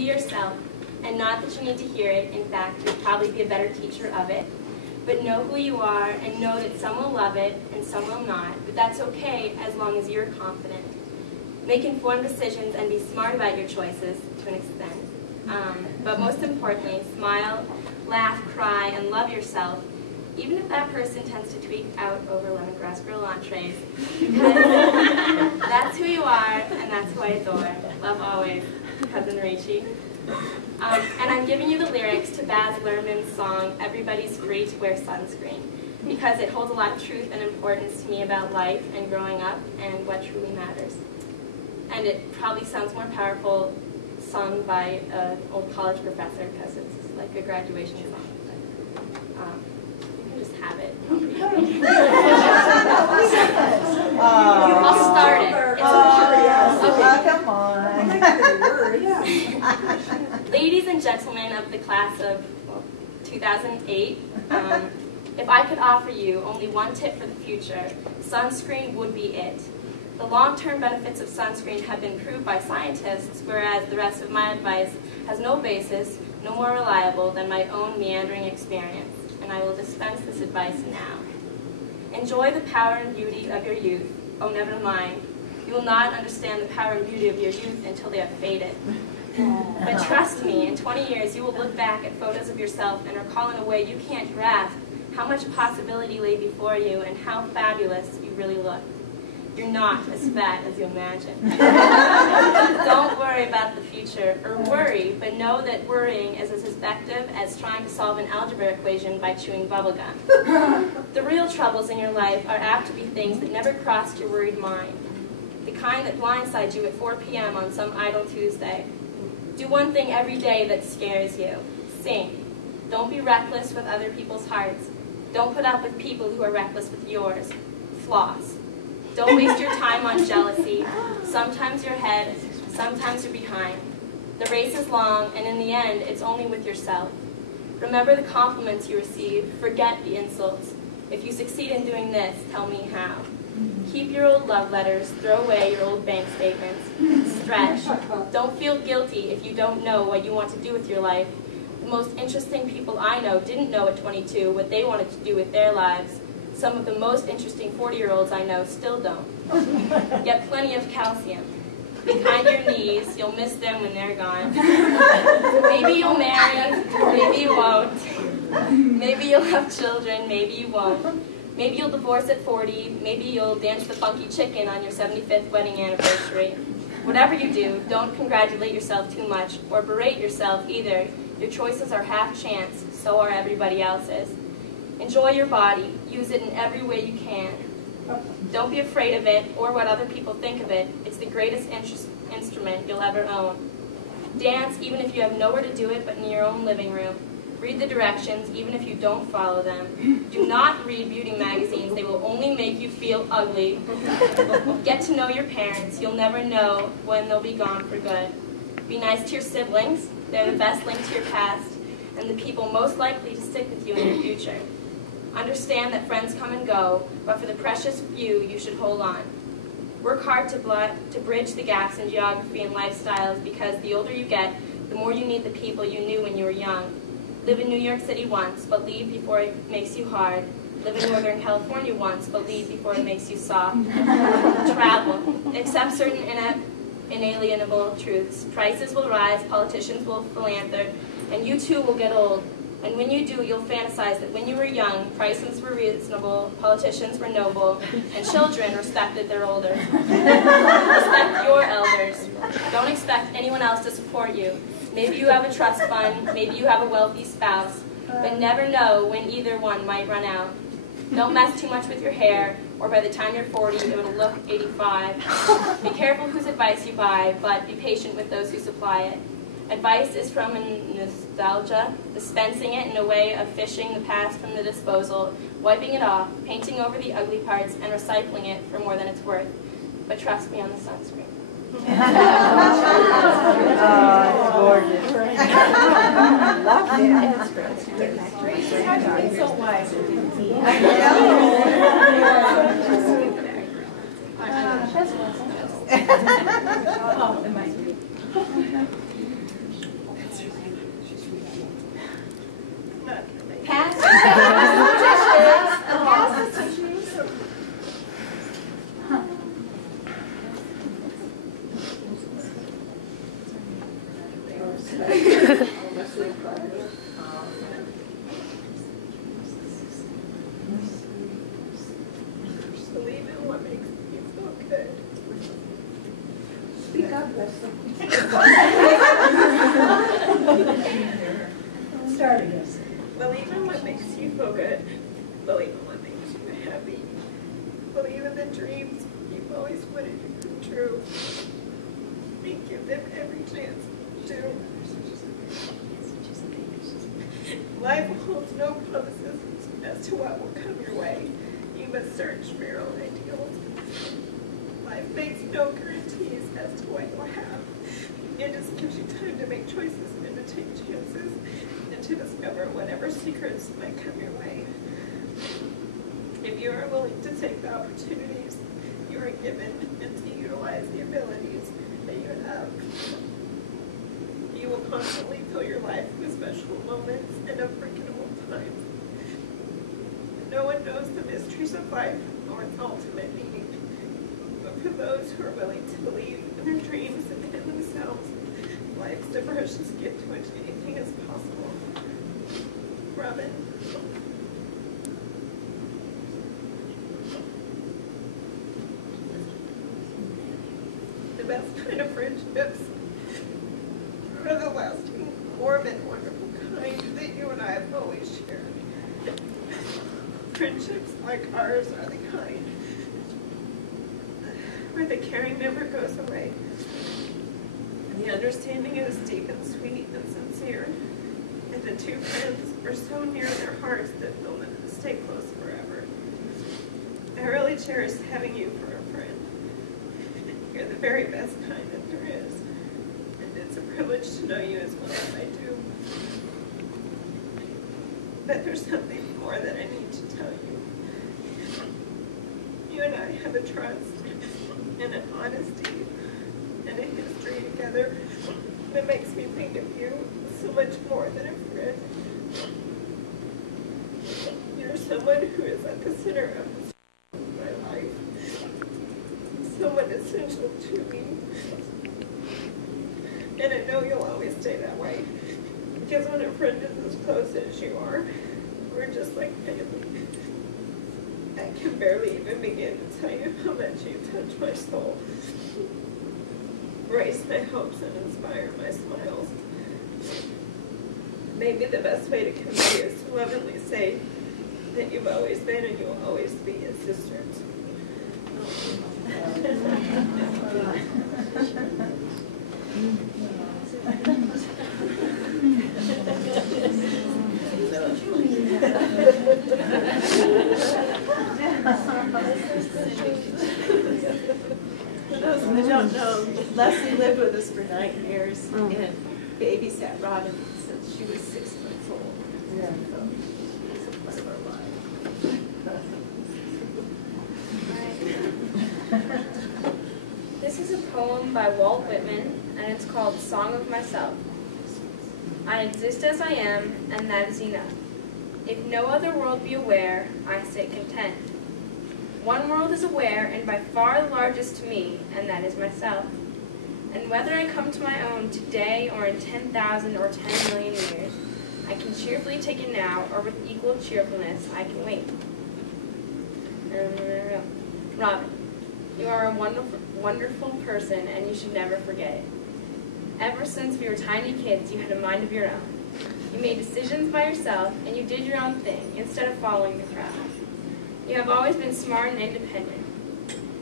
Be yourself, and not that you need to hear it. In fact, you'll probably be a better teacher of it. But know who you are, and know that some will love it and some will not. But that's okay as long as you're confident. Make informed decisions and be smart about your choices to an extent. But most importantly, smile, laugh, cry, and love yourself, even if that person tends to tweak out over lemongrass grill entrees. Because that's who you are, and that's who I adore. Love always, Cousin Rachie. And I'm giving you the lyrics to Baz Luhrmann's song, Everybody's Free to Wear Sunscreen, because it holds a lot of truth and importance to me about life and growing up and what truly matters. And it probably sounds more powerful sung by an old college professor because it's like a graduation song. But, you can just have it. I'll start it. Come on. Ladies and gentlemen of the class of 2008, if I could offer you only one tip for the future, sunscreen would be it. The long-term benefits of sunscreen have been proved by scientists, whereas the rest of my advice has no basis, no more reliable than my own meandering experience, and I will dispense this advice now. Enjoy the power and beauty of your youth. Oh, never mind. You will not understand the power and beauty of your youth until they have faded. But trust me, in 20 years you will look back at photos of yourself and recall in a way you can't grasp how much possibility lay before you and how fabulous you really looked. You're not as fat as you imagine. Don't worry about the future, or worry, but know that worrying is as effective as trying to solve an algebra equation by chewing bubblegum. The real troubles in your life are apt to be things that never crossed your worried mind, the kind that blindsides you at 4 p.m. on some idle Tuesday. Do one thing every day that scares you. Sing. Don't be reckless with other people's hearts. Don't put up with people who are reckless with yours. Floss. Don't waste your time on jealousy. Sometimes you're ahead, sometimes you're behind. The race is long, and in the end, it's only with yourself. Remember the compliments you receive. Forget the insults. If you succeed in doing this, tell me how. Keep your old love letters. Throw away your old bank statements. Stretch. Don't feel guilty if you don't know what you want to do with your life. The most interesting people I know didn't know at 22 what they wanted to do with their lives. Some of the most interesting 40-year-olds I know still don't. Get plenty of calcium. Be kind to your knees. You'll miss them when they're gone. Maybe you'll marry. Maybe you won't. Maybe you'll have children. Maybe you won't. Maybe you'll divorce at 40. Maybe you'll dance the funky chicken on your 75th wedding anniversary. Whatever you do, don't congratulate yourself too much or berate yourself either. Your choices are half chance. So are everybody else's. Enjoy your body. Use it in every way you can. Don't be afraid of it or what other people think of it. It's the greatest instrument you'll ever own. Dance even if you have nowhere to do it but in your own living room. Read the directions even if you don't follow them. Do not read beauty magazines. They will only make you feel ugly. Get to know your parents. You'll never know when they'll be gone for good. Be nice to your siblings. They're the best link to your past and the people most likely to stick with you in your future. Understand that friends come and go, but for the precious few, you should hold on. Work hard to bridge the gaps in geography and lifestyles because the older you get, the more you need the people you knew when you were young. Live in New York City once, but leave before it makes you hard. Live in Northern California once, but leave before it makes you soft. Travel. Accept certain inalienable truths. Prices will rise, politicians will philanthrope, and you too will get old. And when you do, you'll fantasize that when you were young, prices were reasonable, politicians were noble, and children respected their elders. Respect your elders. Don't expect anyone else to support you. Maybe you have a trust fund, maybe you have a wealthy spouse, but never know when either one might run out. Don't mess too much with your hair, or by the time you're 40, it will look 85. Be careful whose advice you buy, but be patient with those who supply it. Advice is from nostalgia, dispensing it in a way of fishing the past from the disposal, wiping it off, painting over the ugly parts, and recycling it for more than it's worth. But trust me on the sunscreen. Oh, gorgeous. Love it. So wise. Believe in what makes you feel good. Speak up, Leslie. Start again. Believe in what makes you feel good. Believe in what makes you happy. Believe in the dreams you've always wanted to come true. And give them every chance to. Life holds no promises as to what will come your way. You must search for your own ideals. Life makes no guarantees as to what you'll have. It just gives you time to make choices and to take chances and to discover whatever secrets might come your way. If you are willing to take the opportunities you are given and to utilize the abilities that you have, you will constantly fill your life with special moments and unforgettable times. No one knows the mysteries of life or its ultimate meaning. But for those who are willing to believe in their dreams and in themselves, life's the precious gift to which anything is possible. Robin. The best kind of friendships are the lasting, warm, and wonderful kind that you and I have always shared. Friendships like ours are the kind where the caring never goes away. And the understanding is deep and sweet and sincere. And the two friends are so near their hearts that they'll stay close forever. I really cherish having you for a friend. You're the very best kind that there is. And it's a privilege to know you as well as I do. But there's something more that I need to tell you. You and I have a trust and an honesty and a history together that makes me think of you so much more than a friend. You're someone who is at the center of my life, someone essential to me, and I know you'll always stay that way, because when a friend is as close as you are, we're just like family. I can barely even begin to tell you how much you touch my soul, raise my hopes, and inspire my smiles. Maybe the best way to convey is to lovingly say that you've always been and you'll always be a sister to Those who don't know, Leslie lived with us for 9 years and babysat Robin since she was 6 months old. Yeah. So she's a part of our lives. This is a poem by Walt Whitman, and it's called Song of Myself. I exist as I am, and that is enough. If no other world be aware, I sit content. One world is aware, and by far the largest to me, and that is myself. And whether I come to my own today or in 10,000 or 10 million years, I can cheerfully take it now, or with equal cheerfulness, I can wait. Robin, you are a wonderful person, and you should never forget it. Ever since we were tiny kids, you had a mind of your own. You made decisions by yourself, and you did your own thing, instead of following the crowd. You have always been smart and independent.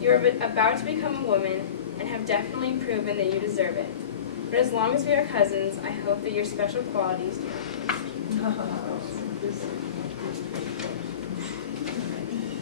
You are about to become a woman, and have definitely proven that you deserve it. But as long as we are cousins, I hope that your special qualities do not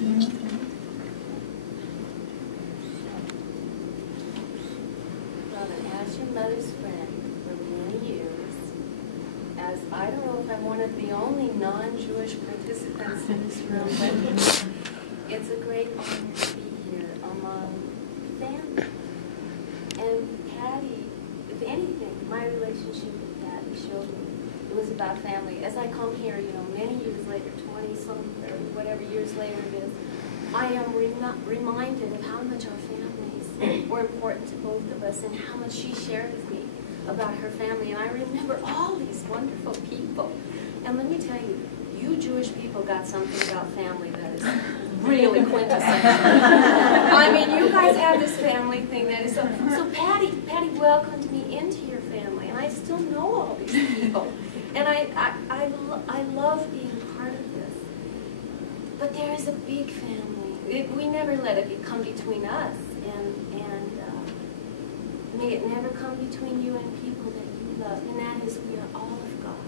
change. Robin, as your mother's friend for many years, as I don't know if I'm one of the only non-Jewish participants in this room, but it's a great honor to be here among family. And Patty, if anything, my relationship with Patty showed me it was about family. As I come here, many years later, 20-some, or whatever years later it is, I am reminded of how much our families were important to both of us and how much she shared with me. about her family, and I remember all these wonderful people. And let me tell you, you Jewish people got something about family that is really quintessential. I mean, you guys have this family thing that is so Patty welcomed me into your family, and I still know all these people. And I love being part of this. But there is a big family. We never let it come between us, and may it never come between you and people that you love. And that is, we are all of God.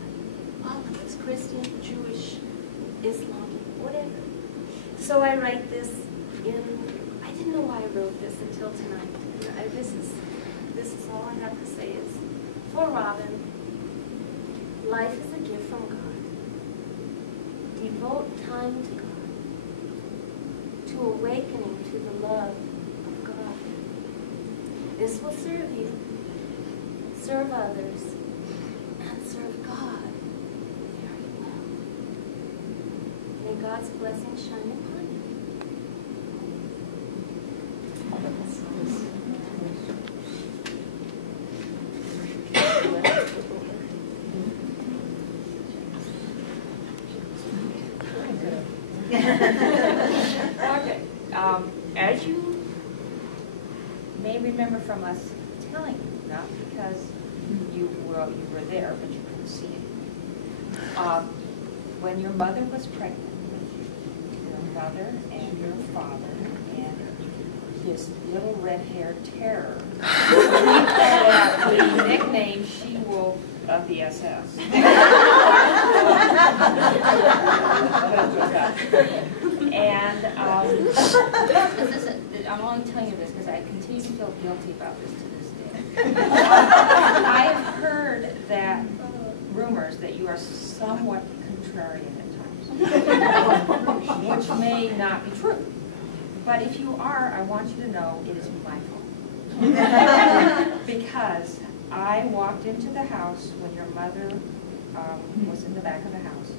All of us, Christian, Jewish, Islam, whatever. So I write this I didn't know why I wrote this until tonight. And this is all I have to say is, for Robin, life is a gift from God. Devote time to God, to awakening to the love of God. This will serve you, serve others, and serve God very well. May God's blessing shine upon you. Okay. As you may remember from us telling you, not because you were there, but you couldn't see it. When your mother was pregnant with your mother and your father and his little red-haired terror, the nickname She-Wolf of the SS. And I'm only telling you this because I continue to feel guilty about this to this day. I have heard that rumors that you are somewhat contrarian at times, which may not be true. But if you are, I want you to know it is my fault. Because I walked into the house when your mother was in the back of the house,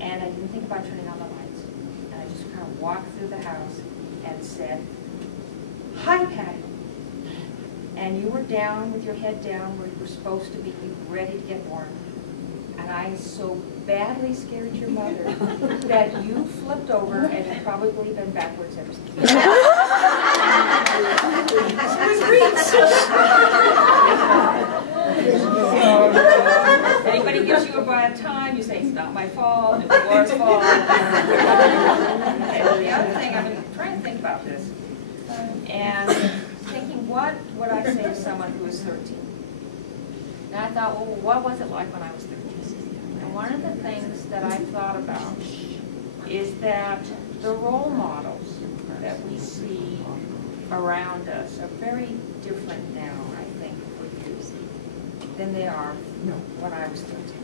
and I didn't think about turning on the lights. And I just kind of walked through the house and said, "Hi, Patty." And you were down with your head down where you were supposed to be, ready to get born. And I so badly scared your mother that you flipped over and have probably been backwards ever since. Anybody gives you a bad time, you say, "It's not my fault, it's Laura's fault." And the other thing, I've been trying to think about this, and thinking, what would I say to someone who is 13? And I thought, well, what was it like when I was 13? And one of the things that I thought about is that the role models that we see around us are very different now, I think, than they are when I was 13.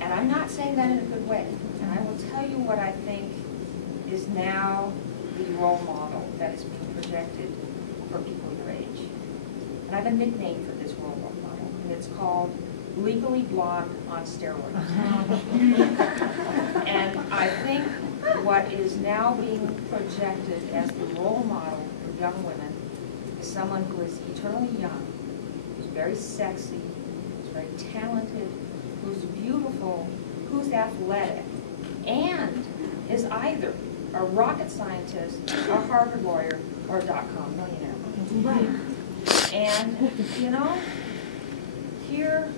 And I'm not saying that in a good way. And I will tell you what I think is now the role model that is being projected for people your age. And I have a nickname for this role model, and it's called Legally Blonde on Steroids. And I think what is now being projected as the role model for young women is someone who is eternally young, who's very sexy, who's very talented, who's beautiful, who's athletic, and is either a rocket scientist, a Harvard lawyer, or a .com millionaire. Right. And, you know, here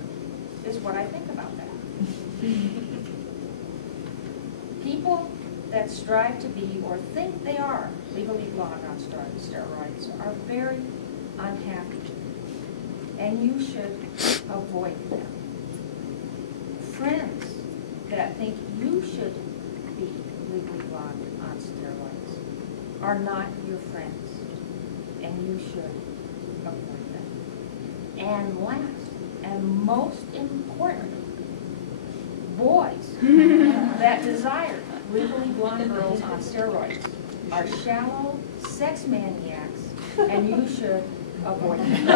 is what I think about that. People that strive to be or think they are legally blonde on steroids are very unhappy. And you should avoid them. Friends that think you should be legally blonde on steroids are not your friends, and you should avoid them. And last, and most importantly, boys that desire legally blonde girls on steroids are shallow sex maniacs, and you should avoid them.